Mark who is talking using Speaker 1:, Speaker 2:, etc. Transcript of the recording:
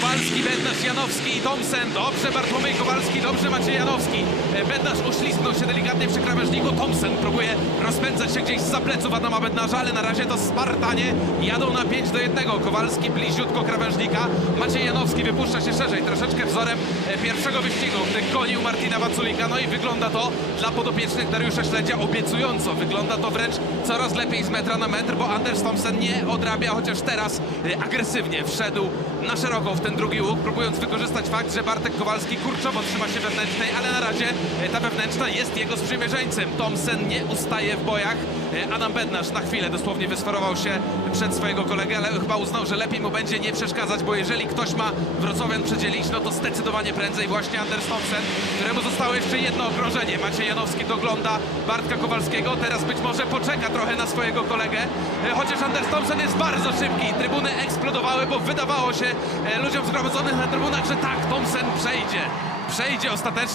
Speaker 1: Kowalski, Bednarz, Janowski i Thompson. Dobrze Bartłomiej Kowalski, dobrze Maciej Janowski. E, Bednarz uślizgnął się delikatnie przy krawężniku. Thompson próbuje rozpędzać się gdzieś za pleców Adama Bednarza, ale na razie to Spartanie jadą na 5 do 1. Kowalski bliziutko krawężnika. Maciej Janowski wypuszcza się szerzej, troszeczkę wzorem e, pierwszego wyścigu, gdy gonił Martina Waculika. No i wygląda to dla podopiecznych Dariusza Śledzia obiecująco. Wygląda to wręcz coraz lepiej z metra na metr, bo Anders Thompson nie odrabia, chociaż teraz e, agresywnie wszedł na szeroko w ten drugi łuk, próbując wykorzystać fakt, że Bartek Kowalski kurczowo trzyma się wewnętrznej, ale na razie ta wewnętrzna jest jego sprzymierzeńcem. Thompson nie ustaje w bojach. Adam Bednarz na chwilę dosłownie wysferował się przed swojego kolegę, ale chyba uznał, że lepiej mu będzie nie przeszkadzać, bo jeżeli ktoś ma Wrocławian przedzielić, no to zdecydowanie prędzej właśnie Anders Thompson, któremu zostało jeszcze jedno okrążenie. Maciej Janowski dogląda Bartka Kowalskiego, teraz być może poczeka trochę na swojego kolegę, chociaż Anders Thompson jest bardzo szybki. Trybuny eksplodowały, bo wydawało się e, ludziom zgromadzonych na trybunach, że tak, Thompson przejdzie. Przejdzie ostatecznie.